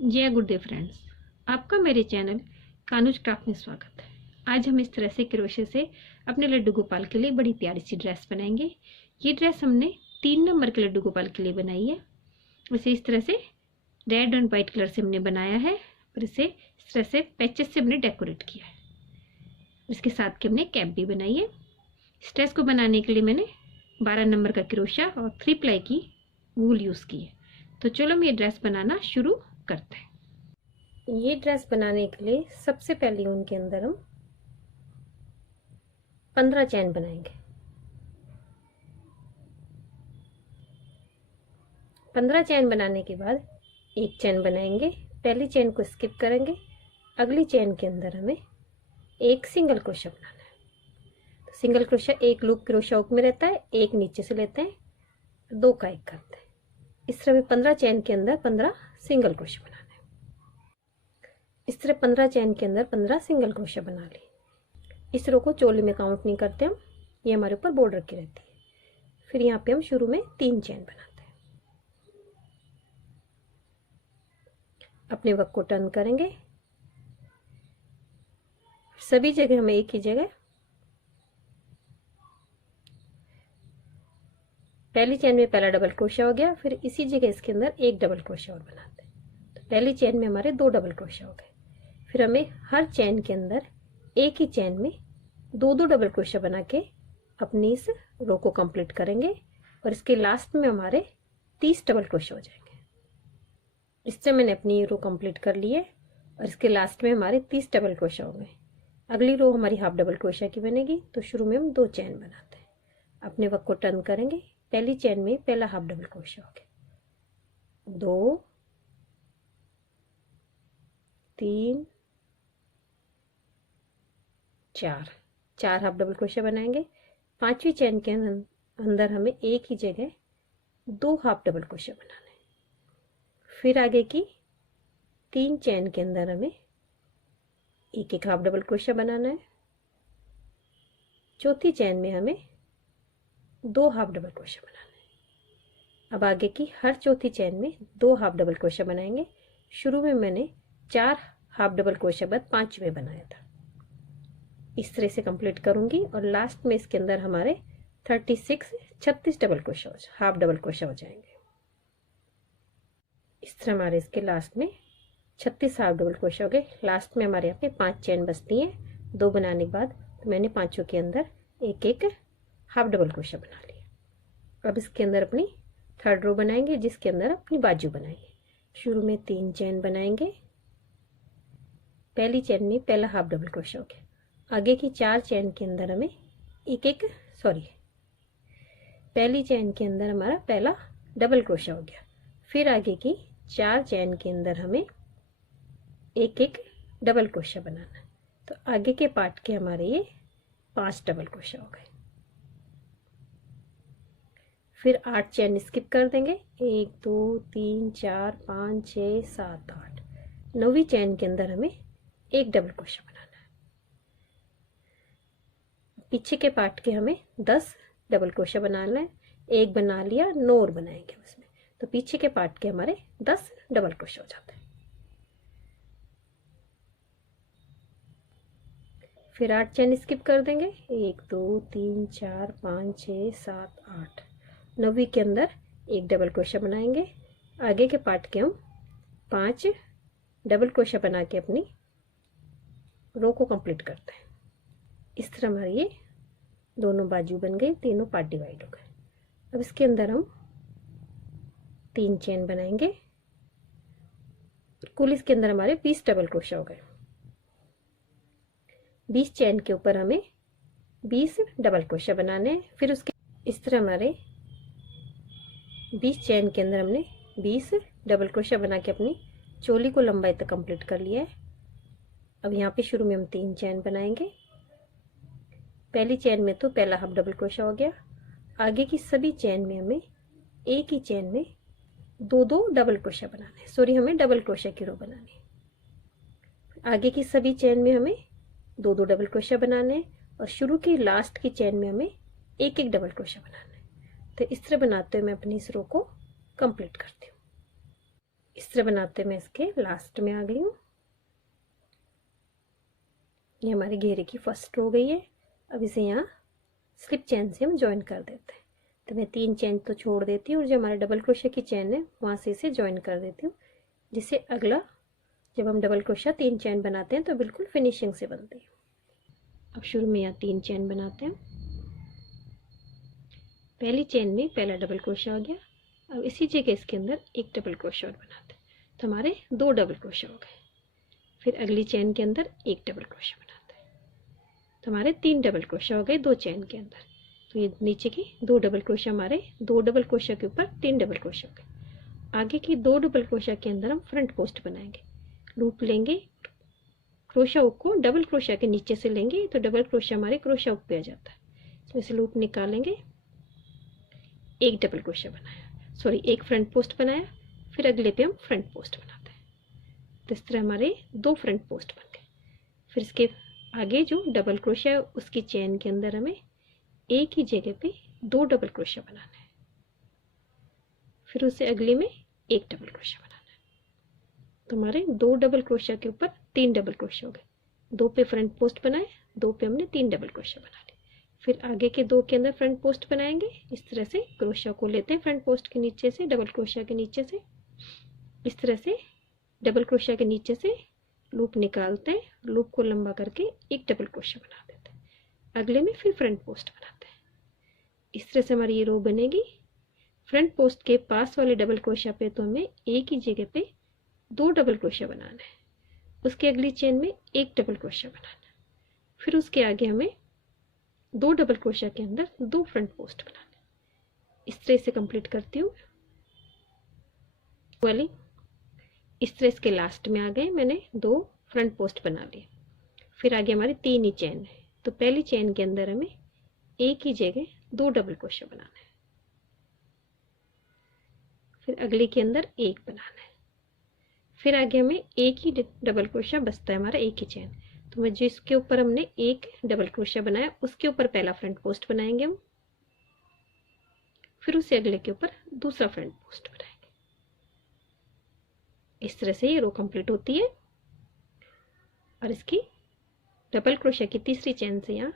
जय good day friends, आपका मेरे चैनल कानूज क्राफ्ट में स्वागत है। आज हम इस तरह से क्रोशे से अपने लड्डू गोपाल के लिए बड़ी प्यारी सी ड्रेस बनाएंगे। ये ड्रेस हमने 3 नंबर के लड्डू गोपाल के लिए बनाई है। इसे इस तरह से रेड एंड वाइट कलर से हमने बनाया है और इसे इस तरह से पैचेस से हमने डेकोरेट किया है। इसके साथ के हमने कैप भी बनाई है। इस ड्रेस को बनाने के लिए मैंने 12 नंबर का क्रोशा और 3 प्लाई की वूल यूज़ की है। तो चलो हम ये ड्रेस बनाना शुरू करते हैं। ये ड्रेस बनाने के लिए सबसे पहले उनके अंदर हम 15 चैन बनाएंगे। 15 चैन बनाने के बाद एक चैन बनाएंगे। पहली चैन को स्किप करेंगे। अगली चैन के अंदर हमें एक सिंगल क्रोशा बनाना है। तो सिंगल क्रोशा एक लूप क्रोशा हुक में रहता है, एक नीचे से लेते हैं, 2 का 1 करते हैं। इस तरह में 15 चैन के अंदर 15 सिंगल क्रोशा बनाना है। इस तरह 15 चैन के अंदर 15 सिंगल क्रोशा बना ली। इस रो को चोली में काउंट नहीं करते हम, ये हमारे ऊपर बॉर्डर की रहती है। फिर यहाँ पे हम शुरू में 3 चैन बनाते हैं। अपने वर्क को टर्न करेंगे। सभी जगह हमें एक ही जगह पहली चैन में पहला डबल क्रोशा हो गया, फिर इसी जगह इसके अंदर एक डबल क्रोशा और बनाते हैं। तो पहली चैन में हमारे 2 डबल क्रोशा हो गए। फिर हमें हर चैन के अंदर एक ही चैन में 2-2 डबल क्रोशा बना के अपनी इस रो को कंप्लीट करेंगे और इसके लास्ट में हमारे 30 डबल क्रोशा हो जाएंगे। इससे मैंने अपनी ये रो कंप्लीट कर ली है और इसके लास्ट में हमारे 30 डबल क्रोशा हो गए। अगली रो हमारी हाफ डबल क्रोशा की बनेगी। तो शुरू में हम 2 चैन बनाते हैं। अपने वर्क को टर्न करेंगे। पहली चैन में पहला हाफ डबल क्रोशा हो गया, 2 3 4 हाफ डबल क्रोशा बनाएंगे। 5वीं चैन के अंदर हमें एक ही जगह 2 हाफ डबल क्रोशा बनाना है। फिर आगे की 3 चैन के अंदर हमें एक हाफ डबल क्रोशा बनाना है। चौथी चैन में हमें 2 हाफ डबल क्रोशा बनाना है। अब आगे की हर चौथी चैन में 2 हाफ डबल क्रोशा बनाएंगे। शुरू में मैंने 4 हाफ डबल क्रोशा बाद 5वें बनाया था। इस तरह से कंप्लीट करूंगी और लास्ट में इसके अंदर हमारे 36 double crochet half double crochet हो जाएंगे। इस तरह हमारे इसके लास्ट में 36 हाफ डबल क्रोशा हो गए। लास्ट में हमारे यहाँ पे 5 चैन बचती हैं 2 बनाने के बाद। तो मैंने पांचों के अंदर एक हाफ डबल क्रोशा बना लिया। अब इसके अंदर अपनी थर्ड रो बनाएंगे जिसके अंदर अपनी बाजू बनाएंगे। शुरू में 3 चैन बनाएंगे। पहली चैन में पहला हाफ डबल क्रोशा हो गया। आगे की 4 चैन के अंदर हमें पहली चैन के अंदर हमारा पहला डबल क्रोशा हो गया। फिर आगे की 4 चैन के अंदर हमें एक डबल क्रोशा बनाना है। तो आगे के पार्ट के हमारे ये 5 डबल क्रोशा हो गए। फिर 8 चैन स्किप कर देंगे। 1 2 3 4 5 6 7 8। 9वीं चैन के अंदर हमें एक डबल क्रोशा बनाना है। पीछे के पार्ट के हमें 10 डबल क्रोशा बनाना है। एक बना लिया, 9 और बनाएंगे उसमें। तो पीछे के पार्ट के हमारे 10 डबल क्रोशा हो जाते हैं। फिर 8 चैन स्किप कर देंगे। 1 2 3 4 5 6 7 8। 9वीं के अंदर एक डबल क्रोशा बनाएंगे। आगे के पार्ट के हम 5 डबल क्रोशा बना के अपनी रो को कंप्लीट करते हैं। इस तरह हमारी ये दोनों बाजू बन गई, तीनों पार्ट डिवाइड हो गए। अब इसके अंदर हम 3 चैन बनाएंगे। कुल इसके अंदर हमारे 20 डबल क्रोशा हो गए। 20 चैन के ऊपर हमें 20 डबल क्रोशा बनाने हैं। फिर उसके इस तरह हमारे 20 चैन के अंदर हमने 20 डबल क्रोशा बना के अपनी चोली को लंबाई तक कंप्लीट कर लिया है। अब यहाँ पे शुरू में हम 3 चैन बनाएंगे। पहली चैन में तो पहला हाफ डबल क्रोशा हो गया। आगे की सभी चैन में हमें एक ही चैन में 2-2 डबल क्रोशा बनाना है। सॉरी, हमें डबल क्रोशा की रो बनानी है। आगे की सभी चैन में हमें 2-2 डबल क्रोशा बनाने हैं और शुरू की लास्ट की चैन में हमें एक डबल क्रोशा बनाना है। तो इस तरह बनाते हुए मैं अपनी इस रो को कंप्लीट करती हूँ। इस तरह बनाते मैं इसके लास्ट में आ गई हूँ। ये हमारे घेरे की फर्स्ट रो हो गई है। अब इसे यहाँ स्लिप चेन से हम ज्वाइन कर देते हैं। तो मैं 3 चेन तो छोड़ देती हूँ और जो हमारे डबल क्रोशिया की चेन है वहाँ से इसे ज्वाइन कर देती हूँ, जिससे अगला जब हम डबल क्रोशिया 3 चेन बनाते हैं तो बिल्कुल फिनिशिंग से बनती है। अब शुरू में यहाँ 3 चेन बनाते हैं। पहली चेन में पहला डबल क्रोशिया हो गया। अब इसी जगह इसके अंदर एक डबल क्रोशिया और बनाते हैं, तो हमारे 2 डबल क्रोशिया हो गए। फिर अगली चेन के अंदर एक डबल क्रोशिया बनाते हैं, तो हमारे 3 डबल क्रोशिया हो गए 2 चेन के अंदर। तो ये नीचे की 2 डबल क्रोशिया हमारे 2 डबल क्रोशिया के ऊपर 3 डबल क्रोशिया हो गए। आगे की 2 डबल क्रोशिया के अंदर हम फ्रंट पोस्ट बनाएंगे। लूप लेंगे, क्रोशिया हुक को डबल क्रोशिया के नीचे से लेंगे तो डबल क्रोशिया हमारे क्रोशिया हुक पे आ जाता है। इसमें से लूप निकालेंगे, एक डबल क्रोशिया बनाया, सॉरी एक फ्रंट पोस्ट बनाया, फिर अगले पे हम फ्रंट पोस्ट बनाते हैं। तो इस तरह हमारे 2 फ्रंट पोस्ट बन गए। फिर इसके आगे जो डबल क्रोशिया है उसकी चेन के अंदर हमें एक ही जगह पे 2 डबल क्रोशिया बनाना है, फिर उससे अगले में एक डबल क्रोशिया बनाना है। तो हमारे 2 डबल क्रोशिया के ऊपर 3 डबल क्रोशिया हो गए। 2 पे फ्रंट पोस्ट बनाए, 2 पे हमने 3 डबल क्रोशिया बना लिए। फिर आगे के 2 के अंदर फ्रंट पोस्ट बनाएंगे। इस तरह से क्रोशिया को लेते हैं फ्रंट पोस्ट के नीचे से, डबल क्रोशिया के नीचे से, इस तरह से डबल क्रोशिया के नीचे से लूप निकालते हैं, लूप को लंबा करके एक डबल क्रोशिया बना देते हैं, अगले में फिर फ्रंट पोस्ट बनाते हैं। इस तरह से हमारी ये रो बनेगी। फ्रंट पोस्ट के पास वाले डबल क्रोशिया पे तो हमें एक ही जगह पे 2 डबल क्रोशिया बनाना है, उसके अगली चेन में एक डबल क्रोशिया बनाना है, फिर उसके आगे हमें 2 डबल क्रोशिया के अंदर 2 फ्रंट पोस्ट बनाना है। इस तरह से कंप्लीट करती हूँ वाली। इस तरह इसके लास्ट में आ गए, मैंने 2 फ्रंट पोस्ट बना लिए। फिर आगे हमारी 3 ही चेन है, तो पहली चेन के अंदर हमें एक ही जगह 2 डबल क्रोशिया बनाना है, फिर अगले के अंदर एक बनाना है, फिर आगे हमें एक ही डबल क्रोशिया बचता है हमारा एक ही चेन। तो मैं जिसके ऊपर हमने एक डबल क्रोशिया बनाया उसके ऊपर पहला फ्रंट पोस्ट बनाएंगे हम, फिर उसे अगले के ऊपर दूसरा फ्रंट पोस्ट बनाएंगे। इस तरह से ये रो कंप्लीट होती है। और इसकी डबल क्रोशिया की तीसरी चेन से यहाँ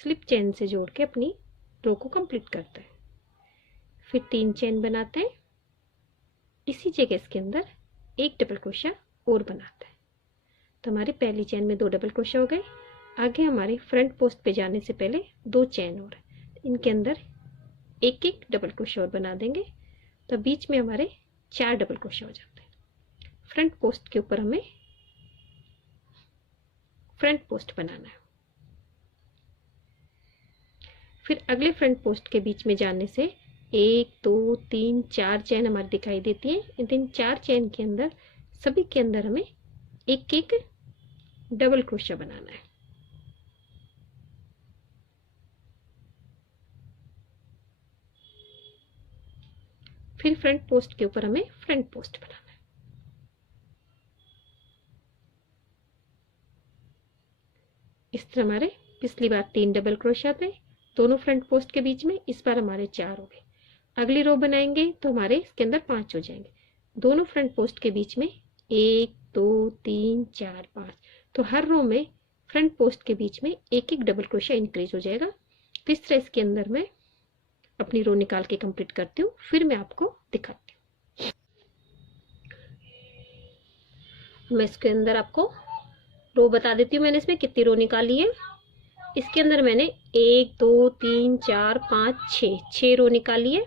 स्लिप चेन से जोड़ के अपनी रो को कंप्लीट करते हैं। फिर 3 चेन बनाते हैं, इसी जगह इसके अंदर एक डबल क्रोशिया और बनाते हैं। तो हमारी पहली चेन में 2 डबल क्रोशिया हो गए। आगे हमारे फ्रंट पोस्ट पे जाने से पहले 2 चेन और है, इनके अंदर एक एक डबल क्रोशिया और बना देंगे, तो बीच में हमारे 4 डबल क्रोशिया हो जाते हैं। फ्रंट पोस्ट के ऊपर हमें फ्रंट पोस्ट बनाना है। फिर अगले फ्रंट पोस्ट के बीच में जाने से 1 2 3 4 चेन हमारी दिखाई देती है। इन 4 चेन के अंदर सभी के अंदर हमें एक एक डबल क्रोशिया बनाना है। फिर फ्रंट पोस्ट के ऊपर हमें फ्रंट पोस्ट बनाना है। इस तरह हमारे पिछली बार 3 डबल क्रोशिया थे दोनों फ्रंट पोस्ट के बीच में, इस बार हमारे 4 हो गए। अगली रो बनाएंगे तो हमारे इसके अंदर 5 हो जाएंगे। दोनों फ्रंट पोस्ट के बीच में 1 2 3 4 5, तो हर रो में फ्रंट पोस्ट के बीच में एक एक डबल क्रोशिया इंक्रीज हो जाएगा। तो इस तरह इसके अंदर मैं अपनी रो निकाल के कंप्लीट करती हूँ, फिर मैं आपको दिखाती हूँ। मैं इसके अंदर आपको रो बता देती हूँ मैंने इसमें कितनी रो निकाली है। इसके अंदर मैंने 1 2 3 4 5 6 रो निकाली है।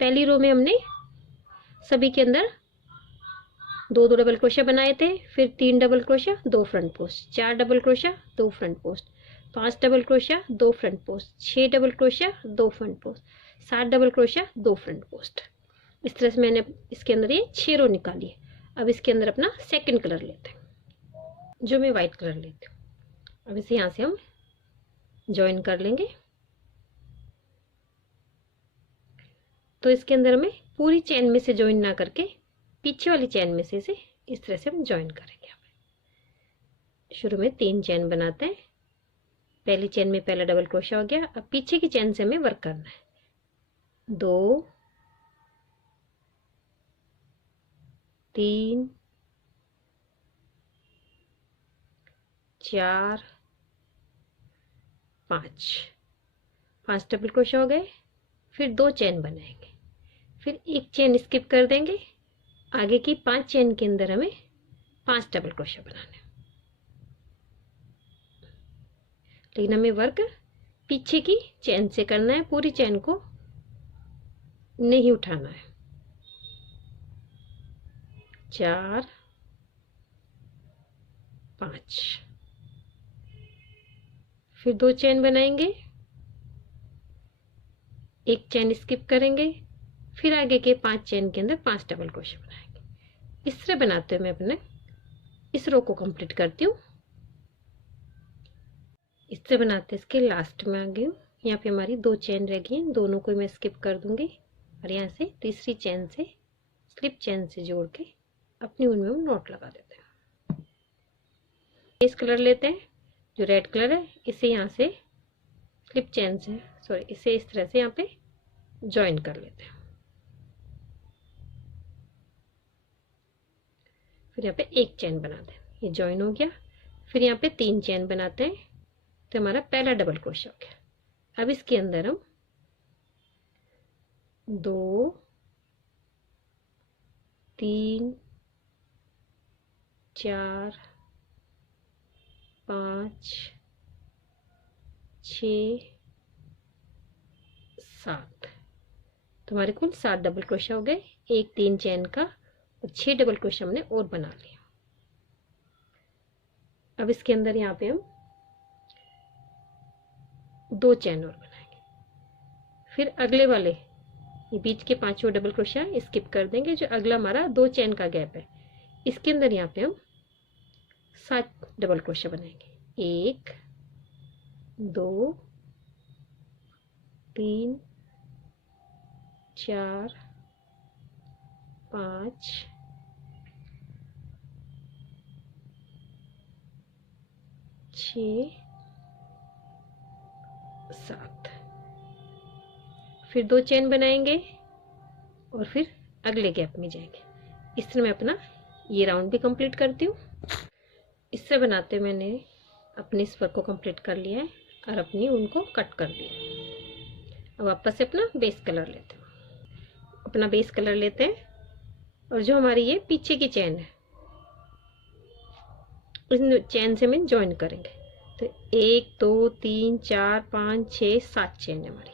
पहली रो में हमने सभी के अंदर 2 2 डबल क्रोशिया बनाए थे, फिर 3 double crochet 2 front post, 4 double crochet 2 front post, 5 double crochet 2 front post, 6 double crochet 2 front post, 7 double crochet 2 front post. इस तरह से मैंने इसके अंदर ये 6 रो निकाली है। अब इसके अंदर अपना सेकंड कलर लेते हैं, जो मैं व्हाइट कलर लेती हूँ। अब इसे यहाँ से हम ज्वाइन कर लेंगे। तो इसके अंदर हमें पूरी चेन में से ज्वाइन ना करके पीछे वाली चेन में से इसे इस तरह से हम ज्वाइन करेंगे। शुरू में 3 चेन बनाते हैं। पहली चेन में पहला डबल क्रोशिया हो गया। अब पीछे की चेन से हमें वर्क करना है। 2 3 4 5 डबल क्रोशे हो गए। फिर 2 चेन बनाएंगे, फिर एक चेन स्किप कर देंगे। आगे की 5 चेन के अंदर हमें 5 डबल क्रोशे बनाने, लेकिन हमें वर्क पीछे की चेन से करना है, पूरी चेन को नहीं उठाना है। 4 5 फिर 2 चेन बनाएंगे, एक चेन स्किप करेंगे, फिर आगे के 5 चेन के अंदर 5 डबल क्रोशे बनाएंगे। इस तरह बनाते हुए मैं अपने इस रो को कंप्लीट करती हूँ। इस तरह बनाते इसके लास्ट में आ गई हूँ। यहाँ पे हमारी 2 चेन रह गई हैं, दोनों को मैं स्किप कर दूंगी और यहाँ से तीसरी चेन से स्लिप चेन से जोड़ के अपनी ऊन में हम नॉट लगा देते हैं। बेस कलर लेते हैं जो रेड कलर है, इसे यहाँ से स्लिप चेन से इसे इस तरह से यहाँ पे ज्वाइन कर लेते हैं। फिर यहाँ पे एक चेन बनाते हैं, ये ज्वाइन हो गया। फिर यहाँ पे 3 चेन बनाते हैं, तो हमारा पहला डबल क्रोशे हो गया। अब इसके अंदर हम 2 3 4 5 6 7, तो हमारे कुल 7 डबल क्रोशे हो गए। एक 3 चेन का और 6 डबल क्रोशे हमने और बना लिया। अब इसके अंदर यहाँ पे हम 2 चेन और बनाएंगे। फिर अगले वाले ये बीच के 5वां डबल क्रोशा स्किप कर देंगे, जो अगला हमारा 2 चेन का गैप है, इसके अंदर यहाँ पे हम 7 डबल क्रोशे बनाएंगे। 1 2 3 4 5 6 7, फिर 2 चेन बनाएंगे और फिर अगले गैप में जाएंगे। इस तरह मैं अपना ये राउंड भी कंप्लीट करती हूँ। इस तरह बनाते हुए मैंने अपने इस वर्क को कंप्लीट कर लिया है और अपनी ऊन को कट कर दिया। अब वापस से अपना बेस कलर लेते हैं, अपना बेस कलर लेते हैं और जो हमारी ये पीछे की चेन है, इस चेन से हम ज्वाइन करेंगे। तो 1 2 3 4 5 6 7 चेन है हमारी,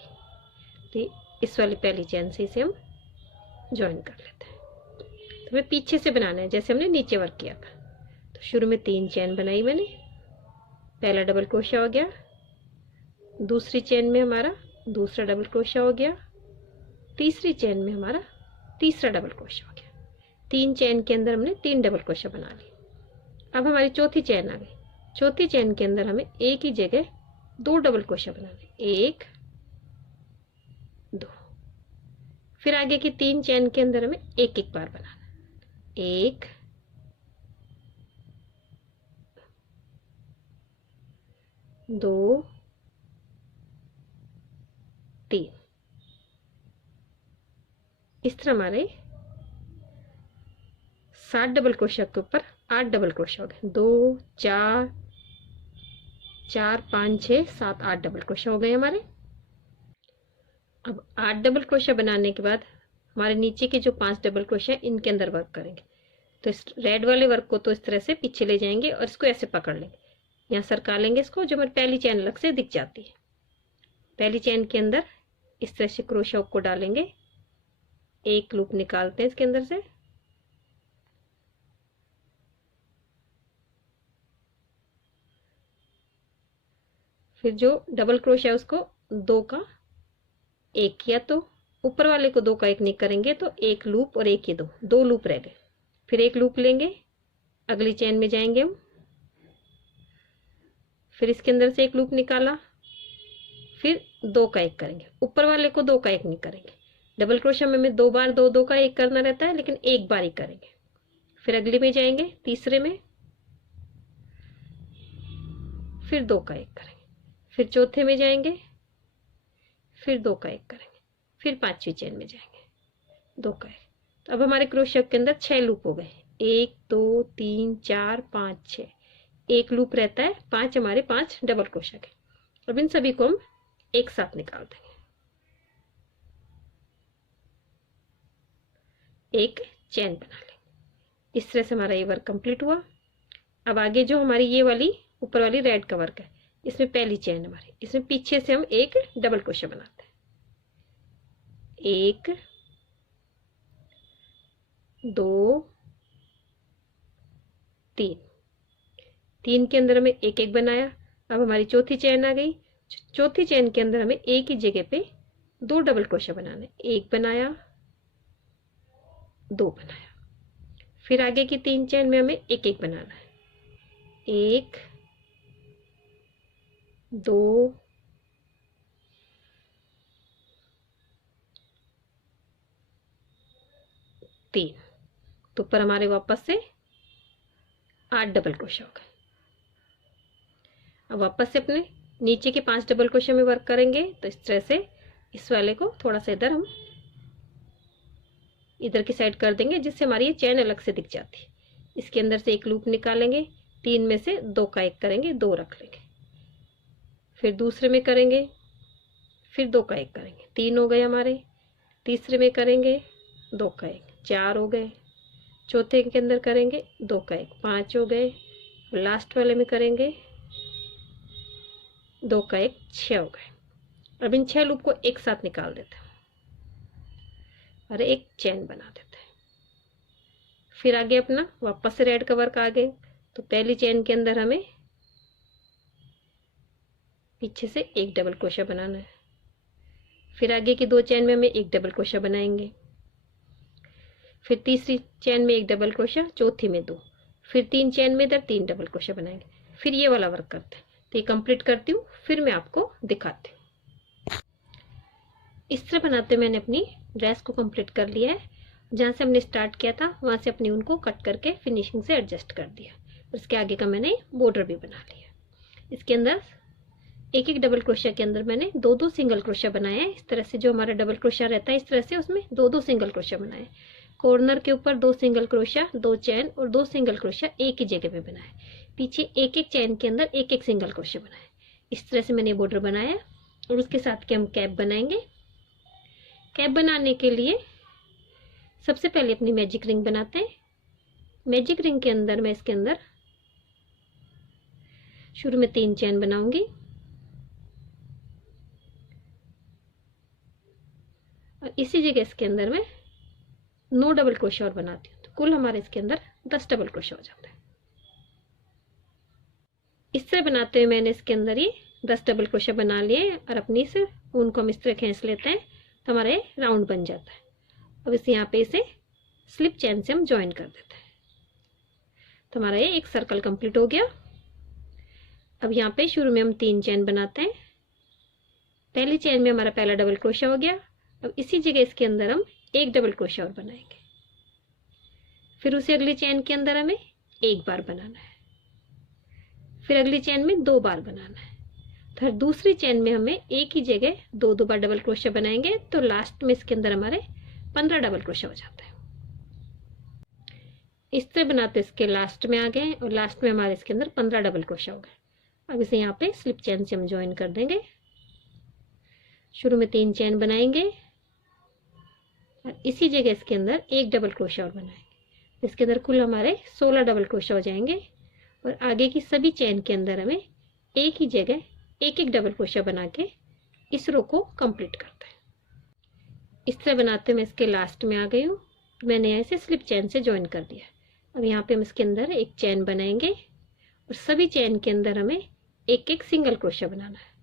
तो इस वाली पहली चेन से इसे हम ज्वाइन कर लेते हैं। तो हमें पीछे से बनाना है जैसे हमने नीचे वर्क किया था। तो शुरू में 3 चेन बनाई मैंने, पहला डबल क्रोशा हो गया, दूसरी चेन में हमारा दूसरा डबल क्रोशा हो गया, तीसरी चेन में हमारा तीसरा डबल क्रोशा हो गया। 3 चेन के अंदर हमने 3 डबल क्रोशा बना ली। अब हमारी चौथी चेन आ गई। चौथी चेन के अंदर हमें एक ही जगह 2 डबल क्रोशा बनाने, 1 2। फिर आगे की 3 चेन के अंदर हमें एक एक बार बनाना, 1 2 3। इस तरह हमारे 7 डबल क्रोशा के ऊपर 8 डबल क्रोशा हो गए। 2 4 4 5 6 7 8 डबल क्रोशा हो गए हमारे। अब 8 डबल क्रोशा बनाने के बाद हमारे नीचे के जो 5 डबल क्रोशा है इनके अंदर वर्क करेंगे। तो इस रेड वाले वर्क को तो इस तरह से पीछे ले जाएंगे और इसको ऐसे पकड़ लेंगे, यहाँ सरका लेंगे इसको, जो हमारी पहली चेन अलग से दिख जाती है। पहली चेन के अंदर इस तरह से क्रोशा को डालेंगे, एक लूप निकालते हैं इसके अंदर से, फिर जो डबल क्रोशा है उसको 2 का 1 किया, तो ऊपर वाले को 2 का 1 नहीं करेंगे तो एक लूप और एक ये 2 लूप रह गए। फिर एक लूप लेंगे, अगली चेन में जाएंगे हम, फिर इसके अंदर से एक लूप निकाला, फिर 2 का 1 करेंगे, ऊपर वाले को 2 का 1 नहीं करेंगे। डबल क्रोशा में हमें 2 बार 2 2 का 1 करना रहता है, लेकिन एक बार ही करेंगे। फिर अगले में जाएंगे, तीसरे में, फिर 2 का 1 करेंगे, फिर चौथे में जाएंगे, फिर 2 का 1 करेंगे, फिर 5वीं चेन में जाएंगे, 2 का 1, तो अब हमारे क्रोशिया के अंदर 6 लूप हो गए, 1 2 3 4 5 6, एक लूप रहता है, 5 हमारे 5 डबल क्रोशिया के। अब इन सभी को हम एक साथ निकाल देंगे, एक चैन बना लेंगे। इस तरह से हमारा ये वर्क कंप्लीट हुआ। अब आगे जो हमारी ये वाली ऊपर वाली रेड का वर्क है, इसमें पहली चैन हमारी, इसमें पीछे से हम एक डबल क्रोशिया बनाते हैं, 1 2 3, 3 के अंदर हमें एक एक बनाया। अब हमारी चौथी चैन आ गई, चौथी चैन के अंदर हमें एक ही जगह पे 2 डबल क्रोशिया बनाने, एक बनाया 2 बनाया। फिर आगे की 3 चैन में हमें एक एक बनाना है, 1 2 3। तो ऊपर हमारे वापस से 8 डबल क्रोशिया हो गए। अब वापस से अपने नीचे के 5 डबल क्रोशिया में वर्क करेंगे। तो इस तरह से इस वाले को थोड़ा सा इधर हम इधर की साइड कर देंगे, जिससे हमारी ये चैन अलग से दिख जाती है। इसके अंदर से एक लूप निकालेंगे, 3 में से 2 का एक करेंगे, 2 रख लेंगे। फिर दूसरे में करेंगे, फिर 2 का एक करेंगे, 3 हो गए हमारे। तीसरे में करेंगे 2 का एक, 4 हो गए। चौथे के अंदर करेंगे 2 का एक, 5 हो गए। और लास्ट वाले में करेंगे 2 का एक, 6 हो गए। अब इन 6 लूप को एक साथ निकाल देते हैं और एक चैन बना देते हैं। फिर आगे अपना वापस से रेड का वर्क आ गए। तो पहली चैन के अंदर हमें पीछे से एक डबल क्रोशिया बनाना है। फिर आगे की 2 चैन में हमें एक डबल क्रोशिया बनाएंगे। फिर तीसरी चैन में एक डबल क्रोशिया, चौथी में 2, फिर 3 चैन में इधर 3 डबल क्रोशिया बनाएंगे। फिर ये वाला वर्क करते हैं। तो ये कंप्लीट करती हूँ, फिर मैं आपको दिखाती हूँ। इस तरह बनाते हुए मैंने अपनी ड्रेस को कंप्लीट कर लिया है। जहाँ से हमने स्टार्ट किया था वहाँ से अपनी उनको कट करके फिनिशिंग से एडजस्ट कर दिया। और इसके आगे का मैंने बॉर्डर भी बना लिया। इसके अंदर एक एक डबल क्रोशिया के अंदर मैंने 2-2 सिंगल क्रोशिया बनाए हैं। इस तरह से जो हमारा डबल क्रोशिया रहता है, इस तरह से उसमें 2-2 सिंगल क्रोशिया बनाए। कॉर्नर के ऊपर 2 सिंगल क्रोशिया, 2 चैन और 2 सिंगल क्रोशिया एक ही जगह पे बनाए। पीछे एक एक चैन के अंदर एक एक सिंगल क्रोशिया बनाए। इस तरह से मैंने बॉर्डर बनाया। और उसके साथ के हम कैप बनाएंगे। कैप बनाने के लिए सबसे पहले अपनी मैजिक रिंग बनाते हैं। मैजिक रिंग के अंदर मैं इसके अंदर शुरू में 3 चैन बनाऊंगी और इसी जगह इसके अंदर मैं 9 डबल क्रोशिया और बनाती हूँ। तो कुल हमारे इसके अंदर 10 डबल क्रोशिया हो जाता है। इस तरह बनाते हुए मैंने इसके अंदर ये 10 डबल क्रोशिया बना लिए और अपनी से ऊन को हम इस तरह खींच लेते हैं तो हमारा राउंड बन जाता है। अब इसे यहाँ पे इसे स्लिप चैन से हम ज्वाइन कर देते हैं। तो हमारा ये एक सर्कल कंप्लीट हो गया। अब यहाँ पे शुरू में हम 3 चैन बनाते हैं। पहली चैन में हमारा पहला डबल क्रोशिया हो गया। अब इसी जगह इसके अंदर हम एक डबल क्रोशिया और बनाएंगे। फिर उसे अगली चैन के अंदर हमें एक बार बनाना है। फिर अगली चैन में 2 बार बनाना है। फिर दूसरी चैन में हमें एक ही जगह 2-2 बार डबल क्रोशिया बनाएंगे। तो लास्ट में इसके अंदर हमारे 15 डबल क्रोशिया हो जाता है। इस तरह बनाते इसके लास्ट में आ गए और लास्ट में हमारे इसके अंदर 15 डबल क्रोशिया हो गए। अब इसे यहाँ पे स्लिप चैन से हम ज्वाइन कर देंगे। शुरू में 3 चैन बनाएंगे और इसी जगह इसके अंदर एक डबल क्रोशिया और बनाएंगे। इसके अंदर कुल हमारे 16 डबल क्रोशिया हो जाएंगे। और आगे की सभी चैन के अंदर हमें एक ही जगह एक एक डबल क्रोशिया बना के इस रो को कंप्लीट करते हैं। इस तरह बनाते मैं इसके लास्ट में आ गई हूँ। मैंने ऐसे स्लिप चैन से ज्वाइन कर दिया। अब यहाँ पे हम इसके अंदर एक चैन बनाएंगे और सभी चैन के अंदर हमें एक एक सिंगल क्रोशिया बनाना है।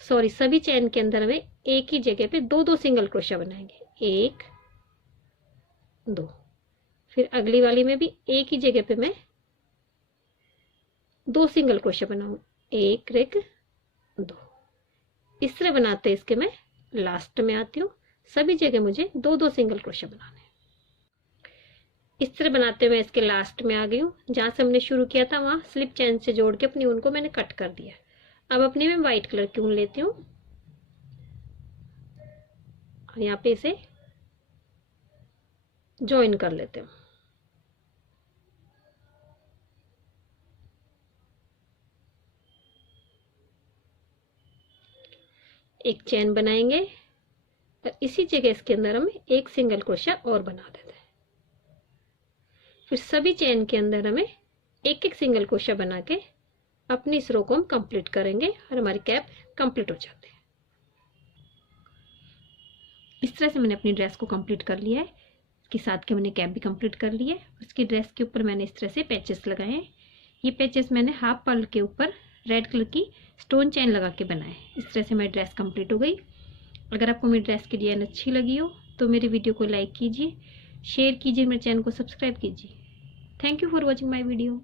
सॉरी, सभी चैन के अंदर हमें एक ही जगह पे 2-2 सिंगल क्रोशिया बनाएंगे, 1 2। फिर अगली वाली में भी एक ही जगह पे मैं 2 सिंगल क्रोशिया बनाऊंगी, 1 2। इस तरह बनाते इसके मैं लास्ट में आती हूँ। सभी जगह मुझे 2-2 सिंगल क्रोशिया बनाने। इस तरह बनाते हुए इसके लास्ट में आ गई हूँ। जहाँ से हमने शुरू किया था वहाँ स्लिप चैन से जोड़ के अपनी ऊन को मैंने कट कर दिया। अब अपनी मैं व्हाइट कलर की ऊन लेती हूँ और यहाँ पे इसे जॉइन कर लेते हैं। एक चेन बनाएंगे और इसी जगह इसके अंदर हम एक सिंगल क्रोशिया और बना देते हैं। फिर सभी चेन के अंदर हमें एक एक सिंगल क्रोशिया बना के अपनी इस रो को हम कंप्लीट करेंगे और हमारी कैप कंप्लीट हो जाती है। इस तरह से मैंने अपनी ड्रेस को कंप्लीट कर लिया है। इसके साथ के मैंने कैप भी कंप्लीट कर ली है। उसकी ड्रेस के ऊपर मैंने इस तरह से पैचेस लगाए हैं। ये पैचेस मैंने हाफ पर्ल के ऊपर रेड कलर की स्टोन चेन लगा के बनाए। इस तरह से मेरी ड्रेस कंप्लीट हो गई। अगर आपको मेरी ड्रेस की डिजाइन अच्छी लगी हो तो मेरे वीडियो को लाइक कीजिए, शेयर कीजिए, मेरे चैनल को सब्सक्राइब कीजिए। Thank you for watching my video.